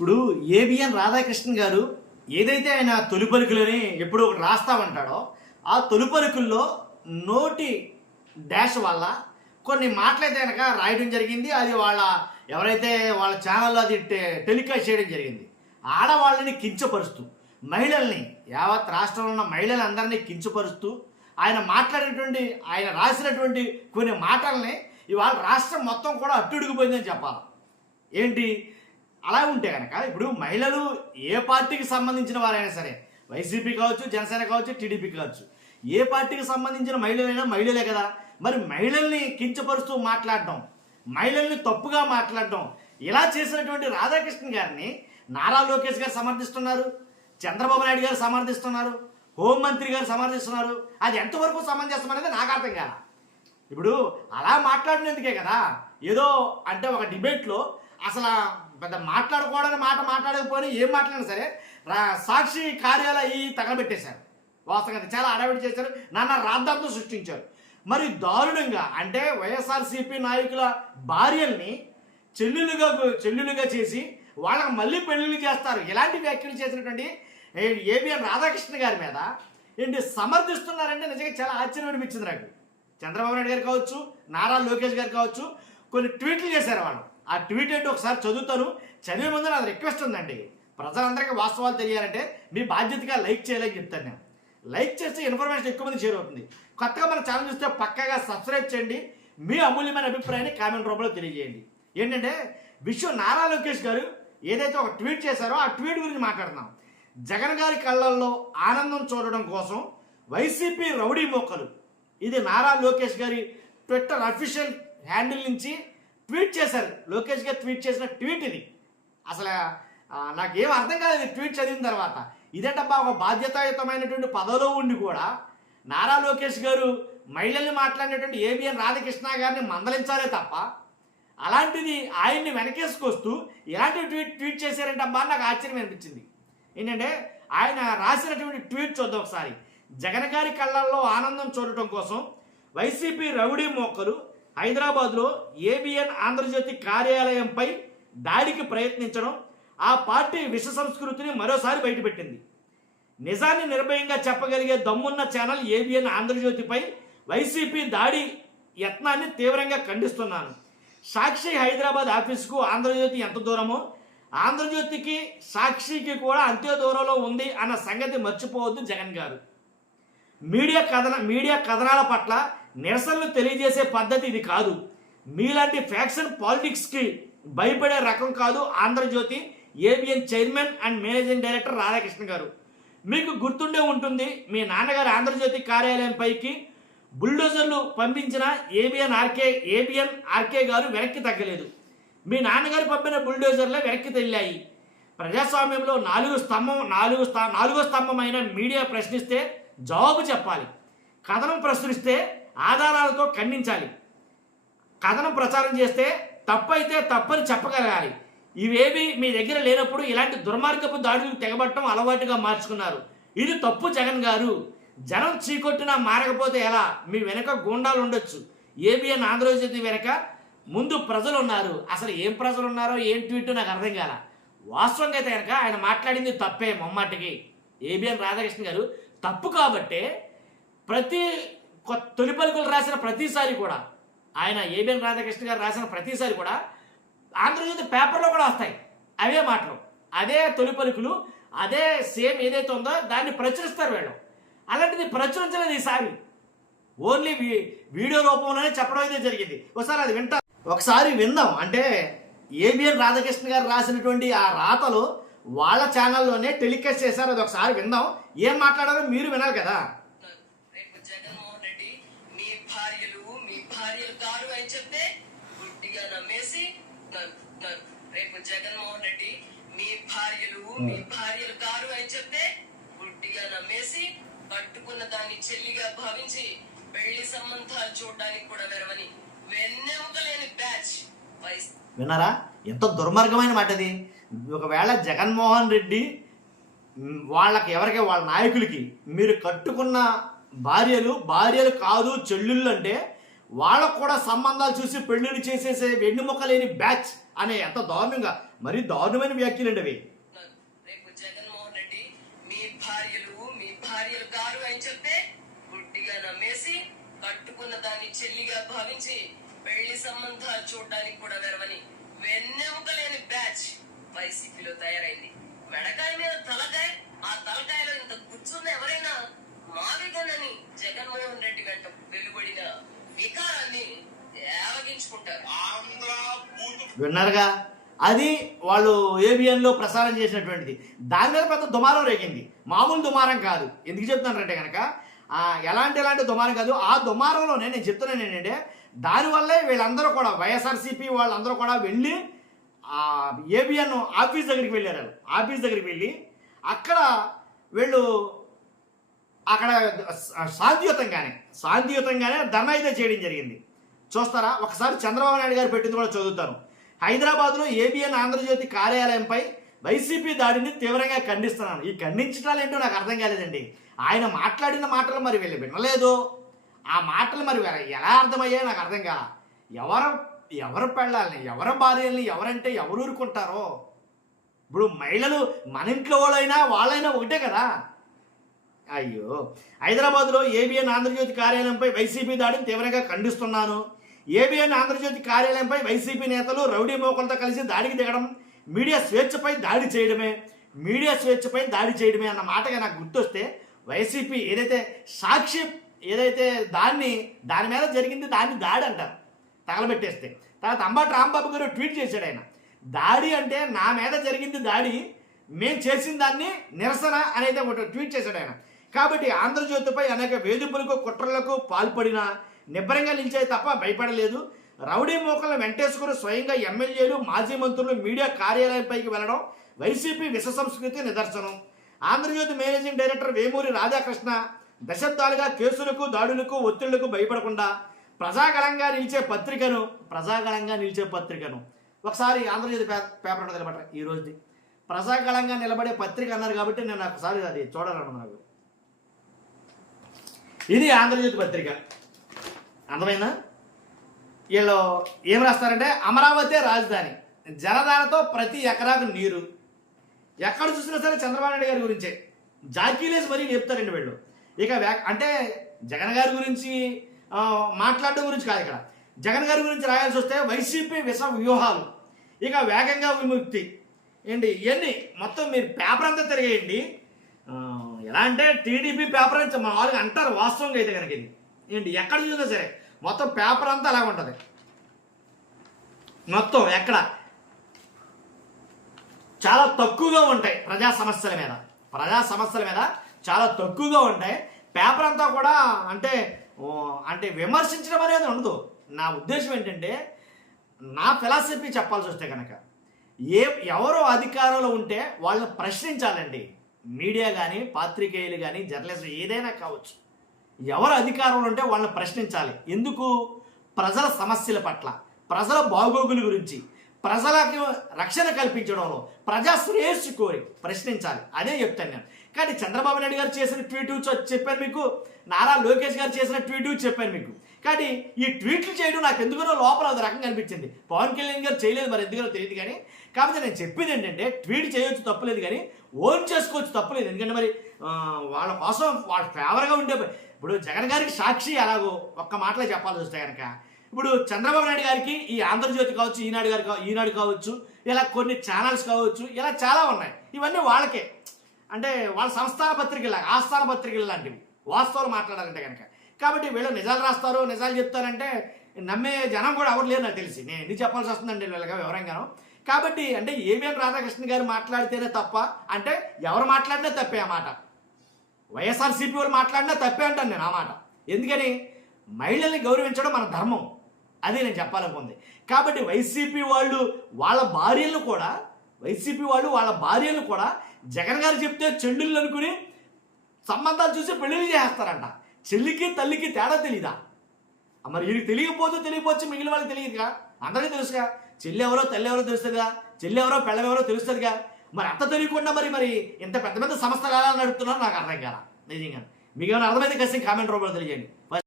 ఇప్పుడు ఏబిఎన్ రాధాకృష్ణన్ గారు ఏదైతే ఆయన తొలి పలుకులని ఎప్పుడు ఒకటి రాస్తామంటాడో ఆ తొలి పలుకుల్లో నోటి డాష్ వల్ల కొన్ని మాటలైతే కనుక రాయడం జరిగింది. అది ఎవరైతే వాళ్ళ ఛానల్లో అది టెలికాస్ట్ చేయడం జరిగింది. ఆడవాళ్ళని కించపరుస్తూ, మహిళల్ని, యావత్ రాష్ట్రంలో ఉన్న మహిళలందరినీ కించపరుస్తూ ఆయన రాసినటువంటి కొన్ని మాటల్ని ఇవాళ రాష్ట్రం మొత్తం కూడా అట్టుడిగిపోయిందని చెప్పాలి. ఏంటి అలా ఉంటే కనుక ఇప్పుడు మహిళలు ఏ పార్టీకి సంబంధించిన వారైనా సరే, వైసీపీ కావచ్చు, జనసేన కావచ్చు, టీడీపీ కావచ్చు, ఏ పార్టీకి సంబంధించిన మహిళలైనా మహిళలే కదా. మరి మహిళల్ని కించపరుస్తూ మాట్లాడడం, మహిళల్ని తప్పుగా మాట్లాడడం, ఇలా చేసినటువంటి రాధాకృష్ణన్ గారిని నారా లోకేష్ గారు సమర్థిస్తున్నారు, చంద్రబాబు నాయుడు గారు సమర్థిస్తున్నారు, హోంమంత్రి గారు సమర్థిస్తున్నారు. అది ఎంతవరకు సమంజసం అనేది నాకు అర్థం కాల. ఇప్పుడు అలా మాట్లాడినందుకే కదా ఏదో అంటే ఒక డిబేట్లో అసలు పెద్ద మాట్లాడుకోవడానికి మాట్లాడకపోయినా ఏం మాట్లాడినా సరే సాక్షి కార్యాలయం తగలబెట్టేశారు. వాస్తవంగా చాలా అడవిడి చేశారు, నాన్న రాద్ధాంతో సృష్టించారు. మరి దారుణంగా అంటే వైఎస్ఆర్సీపీ నాయకుల భార్యల్ని చెల్లెలుగా చేసి వాళ్ళకి మళ్ళీ పెళ్లిళ్ళు చేస్తారు. ఇలాంటి వ్యాఖ్యలు చేసినటువంటి ఏబిఎన్ రాధాకృష్ణ గారి మీద ఏంటి సమర్థిస్తున్నారంటే నిజంగా చాలా ఆశ్చర్యం అనిపించింది నాకు. చంద్రబాబు నాయుడు గారు కావచ్చు, నారా లోకేష్ గారు కావచ్చు, కొన్ని ట్వీట్లు చేశారు వాళ్ళు. ఆ ట్వీట్ ఏంటో ఒకసారి చదువుతాను. చదివే ముందు నాకు రిక్వెస్ట్ ఉందండి, ప్రజలందరికీ వాస్తవాలు తెలియాలంటే మీ బాధ్యతగా లైక్ చేయాలని చెప్తాను నేను. లైక్ చేస్తే ఇన్ఫర్మేషన్ ఎక్కువ మంది షేర్ అవుతుంది. కొత్తగా మన ఛానల్ చూస్తే పక్కాగా సబ్స్క్రైబ్ చేయండి. మీ అమూల్యమైన అభిప్రాయాన్ని కామెంట్ రూపంలో తెలియజేయండి. ఏంటంటే విషయం నారా లోకేష్ గారు ఏదైతే ఒక ట్వీట్ చేశారో ఆ ట్వీట్ గురించి మాట్లాడుతున్నాం. జగన్ గారి కళ్ళల్లో ఆనందం చూడడం కోసం వైసీపీ రౌడీ మోకలు, ఇది నారా లోకేష్ గారి ట్విట్టర్ అఫీషియల్ హ్యాండిల్ నుంచి ట్వీట్ చేశారు. లోకేష్ గారు ట్వీట్ చేసిన ట్వీట్ ఇది. అసలు నాకేం అర్థం కాలేదు ట్వీట్ చదివిన తర్వాత. ఇదేంటబ్బా, ఒక బాధ్యతాయుతమైనటువంటి పదవిలో ఉండి కూడా నారా లోకేష్ గారు మహిళల్ని మాట్లాడినటువంటి ఏబిఎన్ రాధాకృష్ణ గారిని మందలించాలే తప్ప అలాంటిది ఆయన్ని వెనకేసుకొస్తూ ఇలాంటి ట్వీట్ చేశారంటబ్బా నాకు ఆశ్చర్యం అనిపించింది. ఏంటంటే ఆయన రాసినటువంటి ట్వీట్ చూద్దాం ఒకసారి. జగన్ గారి కళ్ళల్లో ఆనందం చూడటం కోసం వైసీపీ రౌడీ మోక్కలు హైదరాబాద్లో ఏబిఎన్ ఆంధ్రజ్యోతి కార్యాలయంపై దాడికి ప్రయత్నించడం ఆ పార్టీ విష సంస్కృతిని మరోసారి బయటపెట్టింది. నిజాన్ని నిర్భయంగా చెప్పగలిగే దమ్మున్న ఛానల్ ఏబిఎన్ ఆంధ్రజ్యోతిపై వైసీపీ దాడి యత్నాన్ని తీవ్రంగా ఖండిస్తున్నాను. సాక్షి హైదరాబాద్ ఆఫీసుకు ఆంధ్రజ్యోతి ఎంత దూరమో ఆంధ్రజ్యోతికి సాక్షికి కూడా అంతే దూరంలో ఉంది అన్న సంగతి మర్చిపోవద్దు జగన్ గారు. మీడియా కథనాల పట్ల నిరసనలు తెలియజేసే పద్ధతి ఇది కాదు. మీలాంటి ఫ్యాక్షన్ పాలిటిక్స్కి భయపడే రకం కాదు Andhra Jyothy ABN chairman and managing director Radhakrishna garu. మీకు గుర్తుండే ఉంటుంది, మీ నాన్నగారు ఆంధ్రజ్యోతి కార్యాలయం పైకి బుల్డోజర్లు పంపించిన ఏబిఎన్ ఆర్కే గారు వెనక్కి తగ్గలేదు. మీ నాన్నగారు పంపిన బుల్డోజర్లే వెనక్కి తెల్లాయి. ప్రజాస్వామ్యంలో నాలుగో స్తంభమైన మీడియా ప్రశ్నిస్తే జవాబు చెప్పాలి. కథనం ప్రశ్నిస్తే ఆధారాలతో ఖండించాలి. కథనం ప్రచారం చేస్తే తప్పైతే తప్పని చెప్పగలగాలి. ఇవేవి మీ దగ్గర లేనప్పుడు ఇలాంటి దుర్మార్గపు దాడులు తెగబట్టడం అలవాటుగా మార్చుకున్నారు. ఇది తప్పు జగన్ గారు. జనం చీకొట్టినా మారకపోతే ఎలా? మీ వెనక గూండాలు ఉండొచ్చు, ఏబిఎన్ ఆంధ్రజ్యోతి వెనక ముందు ప్రజలు ఉన్నారు. అసలు ఏం ప్రజలు ఉన్నారో ఏం ట్వీట్ నాకు అర్థం కాల. వాస్తవంగా అయితే కనుక ఆయన మాట్లాడింది తప్పే మొమ్మాటికి. ఏబిఎన్ రాధాకృష్ణ గారు తప్పు కాబట్టే తొలి పలుకులు రాసిన ప్రతిసారి కూడా ఆయన ఏబిఎన్ రాధాకృష్ణ గారు రాసిన ప్రతిసారి కూడా ఆంధ్రజ్యోతి పేపర్లో కూడా వస్తాయి అవే మాటలు, అదే తొలి పలుకులు, అదే సేమ్ ఏదైతే ఉందో దాన్ని ప్రచురిస్తారు వీళ్ళు. అలాంటిది ప్రచురించలేదు ఈసారి. ఓన్లీ వీడియో రూపంలోనే చెప్పడం అయితే జరిగింది. ఒకసారి విందాం. అంటే ఏబిఎన్ రాధాకృష్ణ గారు రాసినటువంటి ఆ రాతలు వాళ్ళ ఛానల్లోనే టెలికాస్ట్ చేశారు. అది ఒకసారి విందాం. ఏం మాట్లాడారో మీరు వినాలి కదా. రేపు జగన్మోహన్ రెడ్డి మీ భార్యలు కారు అని చెప్తే గుడ్డిగా నమ్మేసి రేపు జగన్మోహన్ రెడ్డి మీ భార్యలు కారు అని చెప్తే గుడ్డిగా నమ్మేసి పట్టుకున్న దాన్ని చెల్లిగా భావించి పెళ్లి సంబంధాలు చూడడానికి కూడా వెరవని వెన్నెముకలేని బ్యాచ్. విన్నారా ఎంత దుర్మార్గమైన మాట అది. ఒకవేళ జగన్మోహన్ రెడ్డి వాళ్ళ నాయకులకి మీరు కట్టుకున్న భార్యలు కాదు చెల్లుళ్ళు అంటే వాళ్ళకు కూడా సంబంధాలు చూసి పెళ్లిళ్ళు చేసేసే వెన్నుముక్క లేని బ్యాచ్ అనే ఎంత దారుణంగా మరి దారుణమైన వ్యాఖ్యలండి అవి. రేపు జగన్మోహన్ రెడ్డి మీ భార్యలు కారు అని చెప్తే గుడ్డిగా నమ్మేసి కట్టుకున్న దాన్ని చెల్లిగా భావించి పెళ్లి సంబంధాలు చూడడానికి కూడా వెరవని వెన్నెముక లేని బ్యాచ్ వైసీపీలో తయారైంది. మెడకాయ మీద తలకాయ, ఆ తలకాయలో ఇంత కూర్చున్న ఎవరైనా మావిగనని జగన్మోహన్ రెడ్డి వెంట వెలువడిన వికారాన్ని ఏవగించుకుంటారు. విన్నారుగా, అది వాళ్ళు ఏబిఎన్లో ప్రసారం చేసినటువంటిది. దాని మీద పెద్ద దుమారం రేగింది, మామూలు దుమారం కాదు. ఎందుకు చెప్తున్నానంటే కనుక ఎలాంటి దుమారం కాదు. ఆ దుమారంలోనే నేను చెప్తున్నాను ఏంటంటే, దానివల్లే వీళ్ళందరూ కూడా వైఎస్ఆర్సీపీ వాళ్ళందరూ కూడా వెళ్ళి ఏబిఎన్ ఆఫీస్ దగ్గరికి వెళ్ళారు. ఆఫీస్ దగ్గరికి వెళ్ళి అక్కడ వీళ్ళు అక్కడ శాంతియుతంగానే ధర్నా అయితే చేయడం జరిగింది. చూస్తారా ఒకసారి? చంద్రబాబు నాయుడు గారు పెట్టింది కూడా చదువుతాను. హైదరాబాద్లో ఏబిఎన్ ఆంధ్రజ్యోతి కార్యాలయంపై వైసీపీ దాడిని తీవ్రంగా ఖండిస్తున్నాను. ఈ ఖండించడాలు ఏంటో నాకు అర్థం కాలేదండి. ఆయన మాట్లాడిన మాటలు మరి వీళ్ళు వినలేదు. ఆ మాటలు మరి ఎలా అర్థమయ్యాయో నాకు అర్థం కాల. ఎవరు పెళ్ళాలని, ఎవరి భార్యల్ని ఎవరంటే ఎవరు ఊరుకుంటారో? ఇప్పుడు మహిళలు మన ఇంట్లో వాళ్ళైనా ఒకటే కదా. అయ్యో, హైదరాబాద్లో ఏబిఎన్ ఆంధ్రజ్యోతి కార్యాలయంపై వైసీపీ దాడిని తీవ్రంగా ఖండిస్తున్నాను. ఏబిఎన్ ఆంధ్రజ్యోతి కార్యాలయంపై వైసీపీ నేతలు రౌడీ మోకలతో కలిసి దాడికి దిగడం మీడియా స్వేచ్ఛపై దాడి చేయడమే అన్న మాటగా నాకు గుర్తొస్తే, వైసీపీ ఏదైతే సాక్షి ఏదైతే దాని మీద జరిగింది దాన్ని దాడి అంటారు, తగలబెట్టేస్తే. తర్వాత అంబటి రాంబాబు గారు ట్వీట్ చేశాడు. ఆయన దాడి అంటే నా మీద జరిగింది దాడి, మేము చేసిన దాన్ని నిరసన అనేది ఒకటి ట్వీట్ చేశాడు ఆయన. కాబట్టి ఆంధ్రజ్యోతిపై అనేక వేధింపులకు కుట్రలకు పాల్పడిన నిబ్బరంగా నిలిచాయి తప్ప భయపడలేదు. రౌడీ మోకలను వెంటేసుకుని స్వయంగా ఎమ్మెల్యేలు, మాజీ మంత్రులు మీడియా కార్యాలయంపైకి వెళ్లడం వైసీపీ విష సంస్కృతి నిదర్శనం. ఆంధ్రజ్యోతి మేనేజింగ్ డైరెక్టర్ వేమూరి రాధాకృష్ణ దశాబ్దాలుగా కేసులకు, దాడులకు, ఒత్తిళ్లకు భయపడకుండా ప్రజాగళంగా నిలిచే పత్రికను ఒకసారి ఆంధ్రజ్యోతి పేపర్ ఉంటుంది అనమాట. ఈ రోజుది ప్రజాగళంగా నిలబడే పత్రిక అన్నారు కాబట్టి నేను ఒకసారి అది చూడాలను. నాకు ఇది ఆంధ్రజ్యోతి పత్రిక. అర్థమైందా? వీళ్ళు ఏం రాస్తారంటే, అమరావతి రాజధాని, జలధారతో ప్రతి ఎకరాకు నీరు. ఎక్కడ చూసినా సరే చంద్రబాబు నాయుడు గారి గురించే జాకీలేసి మరీ చెప్తారండి వీళ్ళు. ఇక అంటే జగన్ గారి గురించి మాట్లాడడం గురించి కాదు, ఇక్కడ జగన్ గారి గురించి రాయాల్సి వస్తే వైసీపీ విష వ్యూహాలు, ఇక వేగంగా విముక్తి ఏంటి, ఇవన్నీ మొత్తం మీరు పేపర్ అంతా తిరిగేయండి. ఎలా అంటే టీడీపీ పేపర్ అని మా వాళ్ళకి అంటారు వాస్తవంగా అయితే కనుక. ఇది ఏంటి ఎక్కడ చూసినా సరే మొత్తం పేపర్ అంతా అలాగ ఉంటుంది. మొత్తం ఎక్కడ చాలా తక్కువగా ఉంటాయి ప్రజా సమస్యల మీద చాలా తక్కువగా ఉంటాయి. పేపర్ అంతా కూడా అంటే విమర్శించడం అనేది ఉండదు. నా ఉద్దేశం ఏంటంటే, నా ఫిలాసఫీ చెప్పాల్సి వస్తే కనుక ఎవరో అధికారంలో ఉంటే వాళ్ళని ప్రశ్నించాలండి. మీడియా కానీ, పాత్రికేయులు కానీ, జర్నలిస్టులు ఏదైనా కావచ్చు, ఎవరు అధికారంలో ఉంటే వాళ్ళని ప్రశ్నించాలి. ఎందుకు? ప్రజల సమస్యల పట్ల, ప్రజల బాగోగుల గురించి, ప్రజలకు రక్షణ కల్పించడంలో ప్రజా శ్రేయస్సు కోరి ప్రశ్నించాలి. అదే చెప్తాను నేను. కానీ చంద్రబాబు నాయుడు గారు చేసిన ట్వీట్ చెప్పాను మీకు, నారా లోకేష్ గారు చేసిన ట్వీట్ చెప్పాను మీకు. కానీ ఈ ట్వీట్లు చేయడం నాకు ఎందుకనో లోపల అది రకంగా అనిపించింది. పవన్ కళ్యాణ్ గారు చేయలేదు, మరి ఎందుకనో తెలియదు. కానీ కాకపోతే నేను చెప్పేది ఏంటంటే, ట్వీట్ చేయొచ్చు తప్పులేదు, కానీ ఓన్ చేసుకోవచ్చు తప్పులేదు. ఎందుకంటే మరి వాళ్ళ కోసం వాళ్ళ ఫేవర్గా ఉండే, ఇప్పుడు జగన్ గారికి సాక్షి అలాగో ఒక్క మాటలే చెప్పాల్సి వస్తే కనుక, ఇప్పుడు చంద్రబాబు నాయుడు గారికి ఈ ఆంధ్రజ్యోతి కావచ్చు, ఈనాడు కావచ్చు, ఇలా కొన్ని ఛానల్స్ కావచ్చు, ఇలా చాలా ఉన్నాయి. ఇవన్నీ వాళ్ళకే, అంటే వాళ్ళ సంస్థాన పత్రికలు, ఆస్థాన పత్రికలు లాంటివి, వాస్తవాలు మాట్లాడాలంటే కనుక. కాబట్టి వీళ్ళు నిజాలు రాస్తారు, నిజాలు చెప్తారంటే నమ్మే జనం కూడా ఎవరు లేరు నాకు తెలిసి. నేను ఎందుకు చెప్పాల్సి వస్తుందండి వీళ్ళగా వివరంగాను. కాబట్టి అంటే ఏబిఎన్ రాధాకృష్ణ గారు మాట్లాడితేనే తప్ప అంటే, ఎవరు మాట్లాడినా తప్పే ఆ మాట. వైఎస్ఆర్సీపీ వాళ్ళు మాట్లాడినా తప్పే అంటాను నేను ఆ మాట. ఎందుకని? మహిళల్ని గౌరవించడం మన ధర్మం, అదే నేను చెప్పాలనుకుంది. కాబట్టి వైసీపీ వాళ్ళు వాళ్ళ భార్యలు కూడా జగన్ గారు చెప్తే చెల్లుళ్ళు అనుకుని సంబంధాలు చూసి పెళ్లిళ్ళు చేస్తారంట. చెల్లికి తల్లికి తేడా తెలీదా? మరి వీరికి తెలియకపోవచ్చు, మిగిలిన వాళ్ళకి తెలియదుగా, అందరికీ తెలుసుగా. చెల్లి ఎవరో తల్లి ఎవరో తెలుస్తుందిగా, చెల్లి ఎవరో పెళ్ళం ఎవరో తెలుస్తుందిగా. మరి అంత తెలియకుండా మరి ఇంత పెద్ద సంస్థలు ఎలా నడుపుతున్నారో నాకు అర్థం కాల నిజంగా. మీకు ఏమైనా అర్థమైతే కలిసి కామెంట్ రూపంలో తెలియజేయండి.